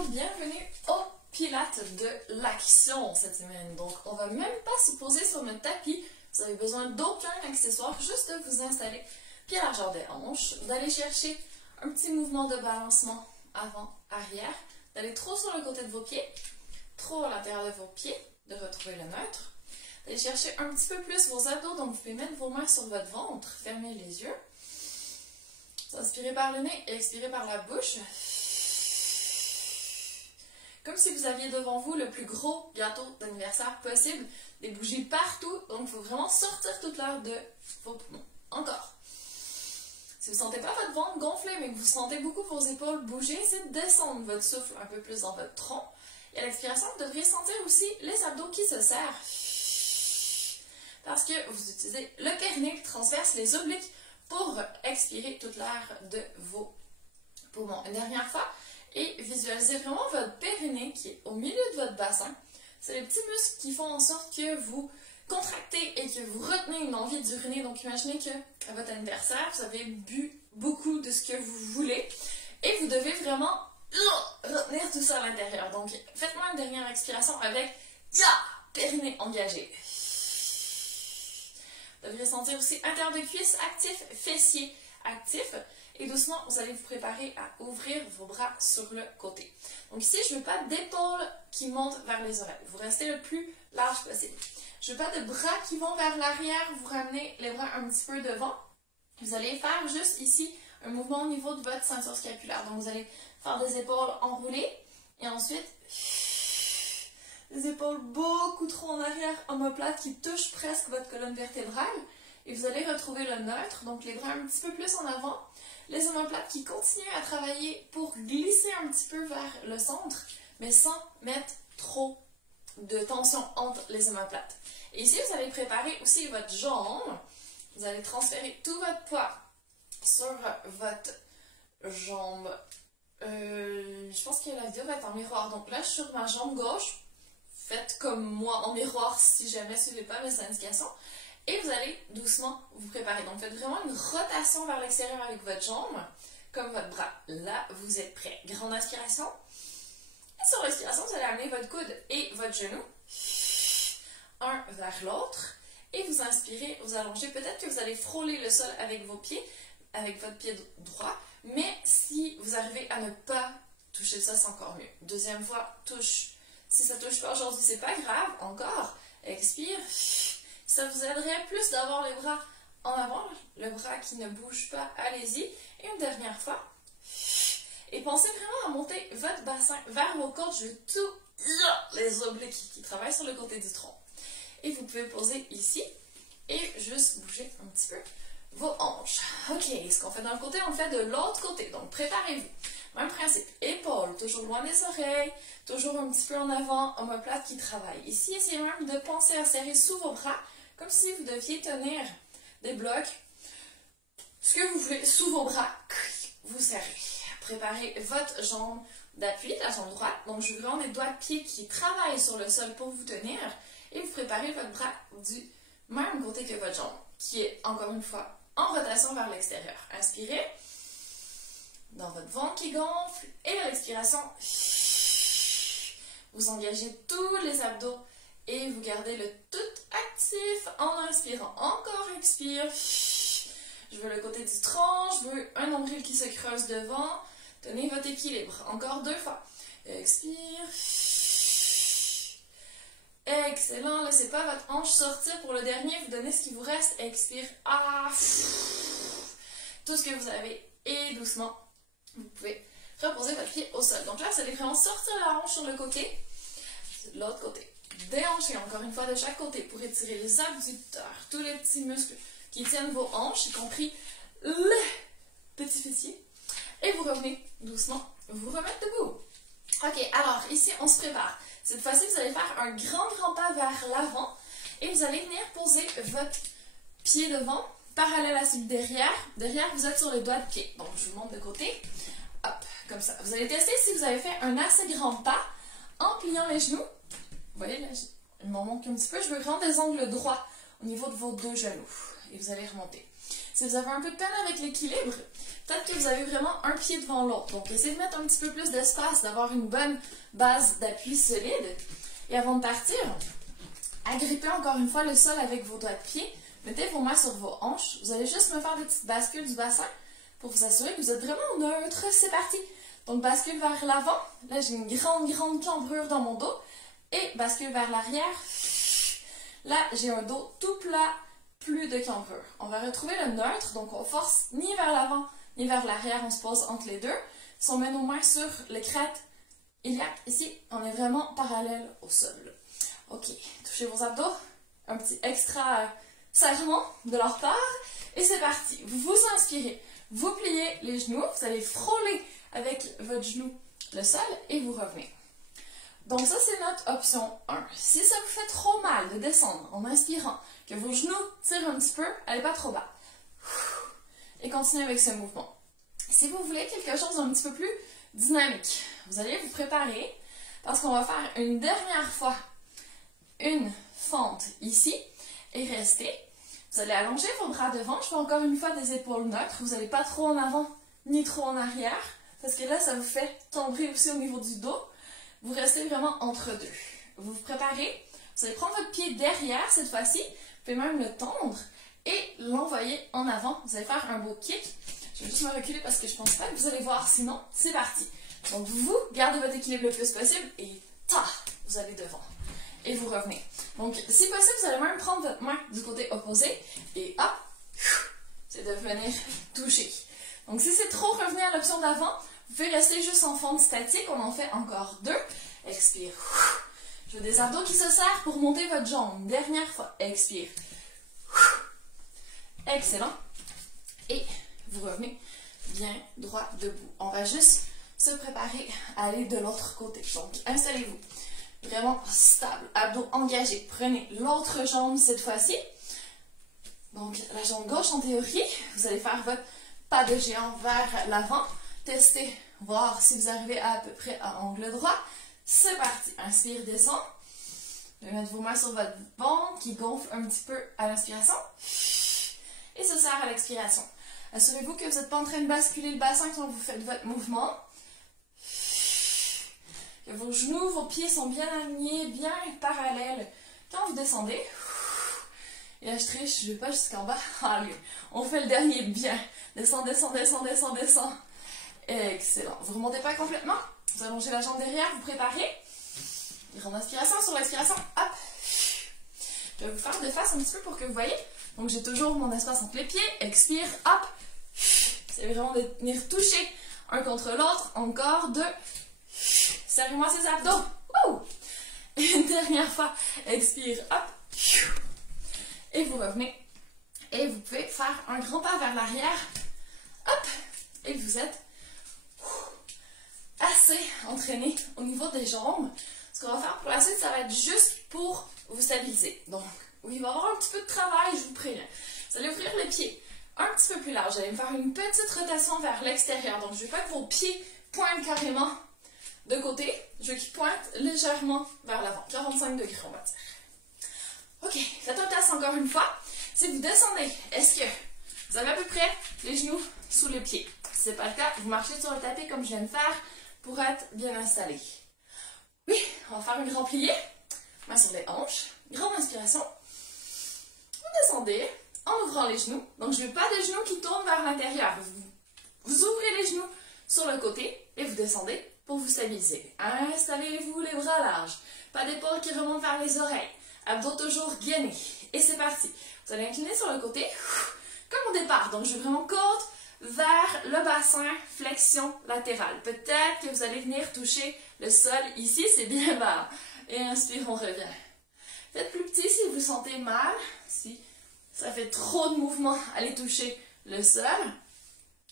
Bonjour, bienvenue au Pilates de l'action cette semaine. Donc, on va même pas se poser sur notre tapis. Vous avez besoin d'aucun accessoire, juste de vous installer pied à largeur des hanches, d'aller chercher un petit mouvement de balancement avant, arrière, d'aller trop sur le côté de vos pieds, trop à l'intérieur de vos pieds, de retrouver le neutre, d'aller chercher un petit peu plus vos abdos, donc vous pouvez mettre vos mains sur votre ventre, fermez les yeux, vous inspirez par le nez et expirez par la bouche. Comme si vous aviez devant vous le plus gros gâteau d'anniversaire possible, des bougies partout, donc il faut vraiment sortir toute l'air de vos poumons. Encore. Si vous ne sentez pas votre ventre gonfler, mais que vous sentez beaucoup vos épaules bouger, essayez de descendre votre souffle un peu plus dans votre tronc. Et à l'expiration, vous devriez sentir aussi les abdos qui se serrent. Parce que vous utilisez le périnée transverse les obliques pour expirer toute l'air de vos poumons. Une dernière fois. Et visualisez vraiment votre périnée qui est au milieu de votre bassin. C'est les petits muscles qui font en sorte que vous contractez et que vous retenez une envie d'uriner. Donc imaginez qu'à votre anniversaire, vous avez bu beaucoup de ce que vous voulez et vous devez vraiment retenir tout ça à l'intérieur. Donc faites-moi une dernière expiration avec périnée engagé. Vous devriez sentir aussi intérieur de cuisse actif, fessier actif. Et doucement, vous allez vous préparer à ouvrir vos bras sur le côté. Donc ici, je ne veux pas d'épaules qui montent vers les oreilles. Vous restez le plus large possible. Je ne veux pas de bras qui vont vers l'arrière. Vous ramenez les bras un petit peu devant. Vous allez faire juste ici un mouvement au niveau de votre ceinture scapulaire. Donc vous allez faire des épaules enroulées. Et ensuite, des épaules beaucoup trop en arrière, omoplate qui touchent presque votre colonne vertébrale. Et vous allez retrouver le neutre. Donc les bras un petit peu plus en avant. Les omoplates qui continuent à travailler pour glisser un petit peu vers le centre, mais sans mettre trop de tension entre les omoplates. Et ici, vous allez préparer aussi votre jambe. Vous allez transférer tout votre poids sur votre jambe. Je pense que la vidéo va être en miroir. Donc là, je suis sur ma jambe gauche. Faites comme moi en miroir si jamais vous ne suivez pas mes indications. Et vous allez doucement vous préparer. Donc, faites vraiment une rotation vers l'extérieur avec votre jambe, comme votre bras. Là, vous êtes prêts. Grande inspiration. Et sur l'expiration, vous allez amener votre coude et votre genou, un vers l'autre. Et vous inspirez, vous allongez. Peut-être que vous allez frôler le sol avec vos pieds, avec votre pied droit. Mais si vous arrivez à ne pas toucher ça, c'est encore mieux. Deuxième fois, touche. Si ça ne touche pas aujourd'hui, c'est pas grave. Encore. Expire. Ça vous aiderait plus d'avoir les bras en avant, le bras qui ne bouge pas, allez-y. Et une dernière fois. Et pensez vraiment à monter votre bassin vers vos côtes. Je veux tout les obliques qui travaillent sur le côté du tronc. Et vous pouvez poser ici et juste bouger un petit peu vos hanches. Ok, ce qu'on fait d'un côté, on le fait de l'autre côté. Donc préparez-vous. Même principe, épaules toujours loin des oreilles, toujours un petit peu en avant, omoplate qui travaille. Ici, essayez même de penser à serrer sous vos bras, comme si vous deviez tenir des blocs, ce que vous voulez, sous vos bras, vous serrez. Préparez votre jambe d'appui, la jambe droite. Donc, je veux vraiment des doigts de pied qui travaillent sur le sol pour vous tenir. Et vous préparez votre bras du même côté que votre jambe, qui est, encore une fois, en rotation vers l'extérieur. Inspirez, dans votre ventre qui gonfle. Et à l'expiration, vous engagez tous les abdos. Et vous gardez le tout actif en inspirant. Encore expire. Je veux le côté du tronc. Je veux un nombril qui se creuse devant. Tenez votre équilibre. Encore deux fois. Expire. Excellent. Laissez pas votre hanche sortir pour le dernier. Vous donnez ce qui vous reste. Expire. Tout ce que vous avez. Et doucement, vous pouvez reposer votre pied au sol. Donc là, vous allez vraiment sortir la hanche sur le côté. De l'autre côté. Déhanchez encore une fois de chaque côté pour étirer les abducteurs, tous les petits muscles qui tiennent vos hanches, y compris les petits fessiers. Et vous revenez doucement, vous remettre debout. Ok, alors ici on se prépare. Cette fois-ci, vous allez faire un grand pas vers l'avant et vous allez venir poser votre pied devant, parallèle à celui derrière. Derrière, vous êtes sur les doigts de pied. Donc je vous montre de côté. Hop, comme ça. Vous allez tester si vous avez fait un assez grand pas en pliant les genoux. Vous voyez, là, il m'en manque un petit peu. Je veux vraiment des angles droits au niveau de vos deux genoux. Et vous allez remonter. Si vous avez un peu de peine avec l'équilibre, peut-être que vous avez vraiment un pied devant l'autre. Donc, essayez de mettre un petit peu plus d'espace, d'avoir une bonne base d'appui solide. Et avant de partir, agrippez encore une fois le sol avec vos doigts de pied. Mettez vos mains sur vos hanches. Vous allez juste me faire des petites bascules du bassin pour vous assurer que vous êtes vraiment neutre. C'est parti! Donc, bascule vers l'avant. Là, j'ai une grande cambrure dans mon dos. Et bascule vers l'arrière. Là, j'ai un dos tout plat, plus de cambrure. On va retrouver le neutre. Donc, on force ni vers l'avant, ni vers l'arrière. On se pose entre les deux. Si on met nos mains sur le crête iliaque, ici, on est vraiment parallèle au sol. OK. Touchez vos abdos. Un petit extra serrement de leur part. Et c'est parti. Vous inspirez. Vous pliez les genoux. Vous allez frôler avec votre genou le sol et vous revenez. Donc ça, c'est notre option 1. Si ça vous fait trop mal de descendre en inspirant, que vos genoux tirent un petit peu, allez pas trop bas. Et continuez avec ce mouvement. Si vous voulez quelque chose d'un petit peu plus dynamique, vous allez vous préparer parce qu'on va faire une dernière fois une fente ici et rester. Vous allez allonger vos bras devant. Je fais encore une fois des épaules neutres. Vous n'allez pas trop en avant ni trop en arrière parce que là, ça vous fait tomber aussi au niveau du dos. Vous restez vraiment entre deux. Vous vous préparez. Vous allez prendre votre pied derrière cette fois-ci. Vous pouvez même le tendre et l'envoyer en avant. Vous allez faire un beau kick. Je vais juste me reculer parce que je ne pense pas que vous allez voir. Sinon, c'est parti. Donc, vous gardez votre équilibre le plus possible et vous allez devant. Et vous revenez. Donc, si possible, vous allez même prendre votre main du côté opposé et hop, c'est de venir toucher. Donc, si c'est trop, revenez à l'option d'avant. Vous pouvez rester juste en fente statique. On en fait encore 2. Expire. Je veux des abdos qui se serrent pour monter votre jambe. Dernière fois. Expire. Excellent. Et vous revenez bien droit debout. On va juste se préparer à aller de l'autre côté. Donc, installez-vous. Vraiment stable. Abdos engagés. Prenez l'autre jambe cette fois-ci. Donc, la jambe gauche en théorie. Vous allez faire votre pas de géant vers l'avant. Testez, voir si vous arrivez à peu près à angle droit. C'est parti. Inspire, descend. Vous allez mettre vos mains sur votre ventre qui gonfle un petit peu à l'inspiration. Et se serre à l'expiration. Assurez-vous que vous n'êtes pas en train de basculer le bassin quand vous faites votre mouvement. Que vos genoux, vos pieds sont bien alignés, bien parallèles quand vous descendez. Et là, je triche, je ne vais pas jusqu'en bas. Allez, on fait le dernier bien. Descend, descend, descend, descend, descend. Excellent. Vous ne remontez pas complètement. Vous allongez la jambe derrière, vous préparez. Grande inspiration, sur l'expiration, hop. Je vais vous faire de face un petit peu pour que vous voyez. Donc, j'ai toujours mon espace entre les pieds. Expire, hop. C'est vraiment de venir toucher un contre l'autre. Encore 2. Serrez-moi ces abdos. Wouh! Une dernière fois. Expire, hop. Et vous revenez. Et vous pouvez faire un grand pas vers l'arrière. Hop. Et vous êtes assez entraîné au niveau des jambes. Ce qu'on va faire pour la suite, ça va être juste pour vous stabiliser. Donc, oui, il va y avoir un petit peu de travail, je vous préviens. Vous allez ouvrir les pieds un petit peu plus large. Vous allez me faire une petite rotation vers l'extérieur. Donc, je ne veux pas que vos pieds pointent carrément de côté. Je veux qu'ils pointent légèrement vers l'avant. 45 degrés, on va dire. OK, faites un test encore une fois. Si vous descendez, est-ce que vous avez à peu près les genoux sous les pieds? Si ce n'est pas le cas, vous marchez sur le tapis comme je viens de faire pour être bien installé. Oui, on va faire un grand plié. Main sur les hanches. Grande inspiration. Vous descendez en ouvrant les genoux. Donc, je ne veux pas de genoux qui tournent vers l'intérieur. Vous ouvrez les genoux sur le côté et vous descendez pour vous stabiliser. Installez-vous les bras larges. Pas d'épaule qui remontent vers les oreilles. Abdos toujours gainés. Et c'est parti. Vous allez incliner sur le côté comme au départ. Donc, je veux vraiment côte vers le bassin, flexion latérale. Peut-être que vous allez venir toucher le sol ici, c'est bien bas. Et inspire, on revient. Faites plus petit si vous sentez mal. Si ça fait trop de mouvement, allez toucher le sol.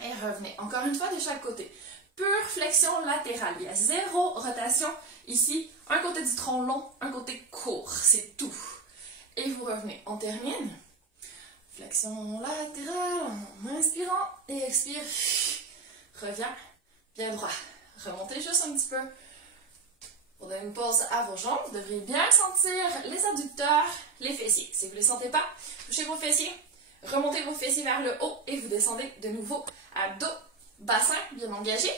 Et revenez. Encore une fois de chaque côté. Pure flexion latérale. Il y a 0 rotation ici. Un côté du tronc long, un côté court. C'est tout. Et vous revenez. On termine. Flexion latérale en inspirant et expire. Reviens bien droit. Remontez juste un petit peu. Pour donner une pause à vos jambes, vous devriez bien sentir les adducteurs, les fessiers. Si vous ne les sentez pas, touchez vos fessiers. Remontez vos fessiers vers le haut et vous descendez de nouveau à dos, bassin bien engagé.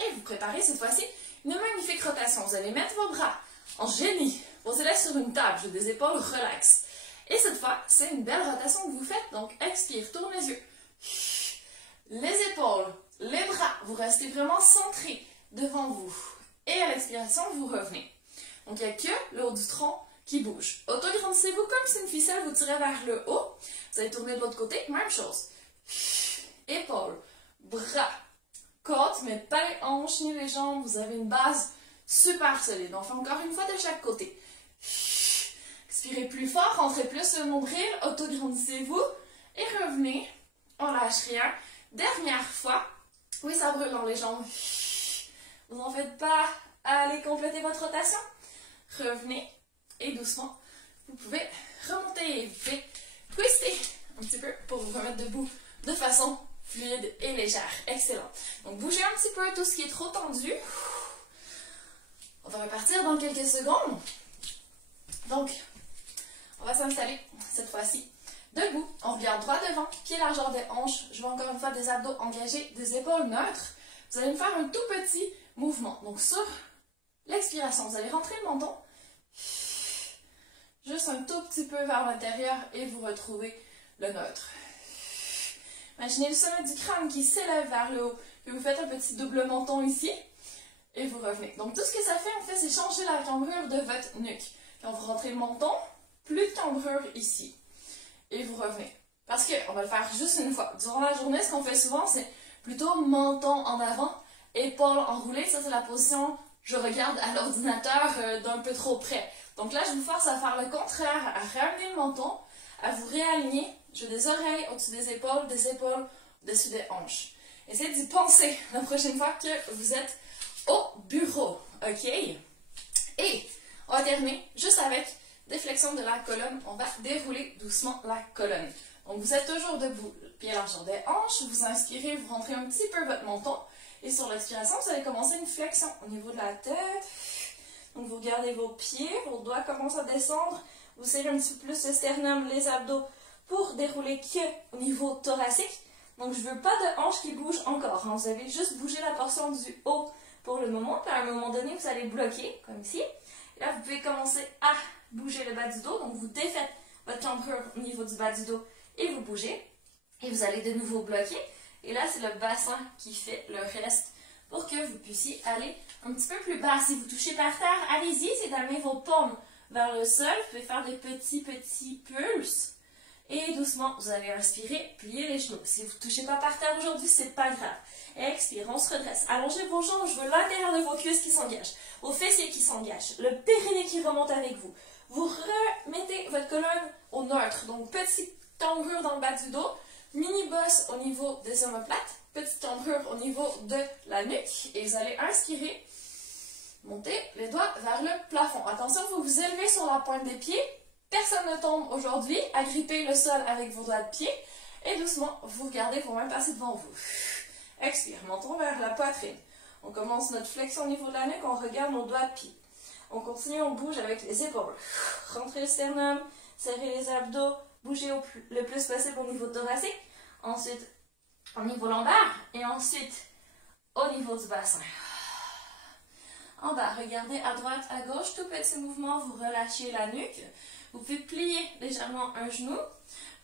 Et vous préparez cette fois-ci une magnifique rotation. Vous allez mettre vos bras en génie, posez-les sur une table, j'ai des épaules relax. Et cette fois, c'est une belle rotation que vous faites, donc expire, tourne les yeux. Les épaules, les bras, vous restez vraiment centrés devant vous. Et à l'expiration, vous revenez. Donc il n'y a que le haut du tronc qui bouge. Autograndissez-vous comme si une ficelle vous tirait vers le haut. Vous allez tourner de l'autre côté, même chose. Épaules, bras, côte, mais pas les hanches ni les jambes. Vous avez une base super solide. On fait encore une fois de chaque côté. Expirez plus fort, rentrez plus le nombril, autograndissez-vous et revenez. On lâche rien. Dernière fois. Oui, ça brûle dans les jambes. Vous n'en faites pas. Allez compléter votre rotation. Revenez et doucement, vous pouvez remonter. Vous pouvez twister un petit peu pour vous remettre debout de façon fluide et légère. Excellent. Donc, bougez un petit peu tout ce qui est trop tendu. On va repartir dans quelques secondes. Donc, on va s'installer cette fois-ci debout. On regarde droit devant, pied largeur des hanches. Je veux encore une fois des abdos engagés, des épaules neutres. Vous allez me faire un tout petit mouvement. Donc, sur l'expiration, vous allez rentrer le menton. Juste un tout petit peu vers l'intérieur et vous retrouvez le neutre. Imaginez le sommet du crâne qui s'élève vers le haut. Puis vous faites un petit double menton ici et vous revenez. Donc, tout ce que ça fait, en fait, c'est changer la cambrure de votre nuque. Quand vous rentrez le menton, plus de cambrure ici. Et vous revenez. Parce qu'on va le faire juste une fois. Durant la journée, ce qu'on fait souvent, c'est plutôt menton en avant, épaules enroulées. Ça, c'est la position, je regarde à l'ordinateur d'un peu trop près. Donc là, je vous force à faire le contraire, à ramener le menton, à vous réaligner. Je veux des oreilles au-dessus des épaules au-dessus des hanches. Essayez d'y penser la prochaine fois que vous êtes au bureau. OK? Et on va terminer juste avec des flexions de la colonne. On va dérouler doucement la colonne. Donc, vous êtes toujours debout, pied largeur des hanches. Vous inspirez, vous rentrez un petit peu votre menton. Et sur l'expiration, vous allez commencer une flexion au niveau de la tête. Donc, vous regardez vos pieds, vos doigts commencent à descendre. Vous serrez un petit peu plus le sternum, les abdos pour dérouler que au niveau thoracique. Donc, je ne veux pas de hanches qui bougent encore. Hein. Vous avez juste bougé la portion du haut pour le moment. Puis, à un moment donné, vous allez bloquer, comme ici. Et là, vous pouvez commencer à bouger le bas du dos. Donc, vous défaites votre cambrure au niveau du bas du dos et vous bougez. Et vous allez de nouveau bloquer. Et là, c'est le bassin qui fait le reste pour que vous puissiez aller un petit peu plus bas. Si vous touchez par terre, allez-y, c'est d'amener vos paumes vers le sol. Vous pouvez faire des petits pulses. Et doucement, vous allez respirer, plier les genoux. Si vous ne touchez pas par terre aujourd'hui, c'est pas grave. Expire, on se redresse. Allongez vos jambes, je veux l'intérieur de vos cuisses qui s'engagent, vos fessiers qui s'engagent, le périnée qui remonte avec vous. Vous remettez votre colonne au neutre. Donc, petite cambrure dans le bas du dos, mini bosse au niveau des omoplates, petite cambrure au niveau de la nuque. Et vous allez inspirer, monter les doigts vers le plafond. Attention, vous vous élevez sur la pointe des pieds. Personne ne tombe aujourd'hui. Agrippez le sol avec vos doigts de pied. Et doucement, vous regardez vos mains passer devant vous. Expire, menton vers la poitrine. On commence notre flexion au niveau de la nuque, on regarde nos doigts de pied. On continue, on bouge avec les épaules. Rentrez le sternum, serrez les abdos, bougez le plus possible au niveau thoracique. Ensuite, au niveau lombaire. Et ensuite, au niveau du bassin. En bas, regardez à droite, à gauche, tout petit mouvement, vous relâchez la nuque. Vous pouvez plier légèrement un genou,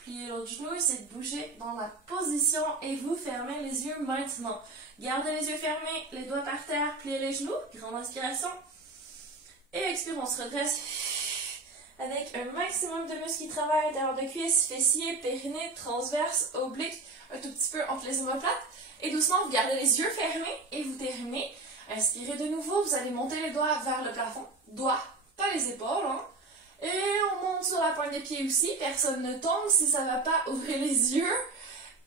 plier l'autre genou, essayez de bouger dans la position et vous fermez les yeux maintenant. Gardez les yeux fermés, les doigts par terre, pliez les genoux, grande inspiration. Et expire, on se redresse avec un maximum de muscles qui travaillent à l'intérieur de cuisses, fessiers, périnée, transverse, oblique, un tout petit peu entre les omoplates. Et doucement, vous gardez les yeux fermés et vous terminez. Inspirez de nouveau, vous allez monter les doigts vers le plafond. Doigts, pas les épaules, hein. Et on monte sur la pointe des pieds aussi, personne ne tombe. Si ça ne va pas, ouvrez les yeux.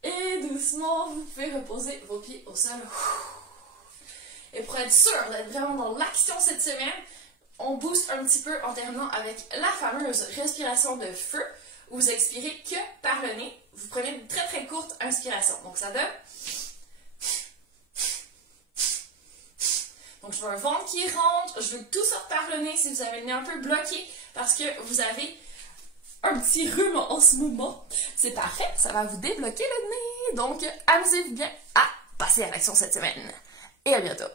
Et doucement, vous pouvez reposer vos pieds au sol. Et pour être sûr d'être vraiment dans l'action cette semaine, on booste un petit peu en terminant avec la fameuse respiration de feu. Vous expirez que par le nez. Vous prenez une très très courte inspiration. Donc ça donne... Donc, je veux un ventre qui rentre, je veux que tout sorte par le nez si vous avez le nez un peu bloqué parce que vous avez un petit rhume en ce moment. C'est parfait, ça va vous débloquer le nez. Donc, amusez-vous bien à passer à l'action cette semaine. Et à bientôt!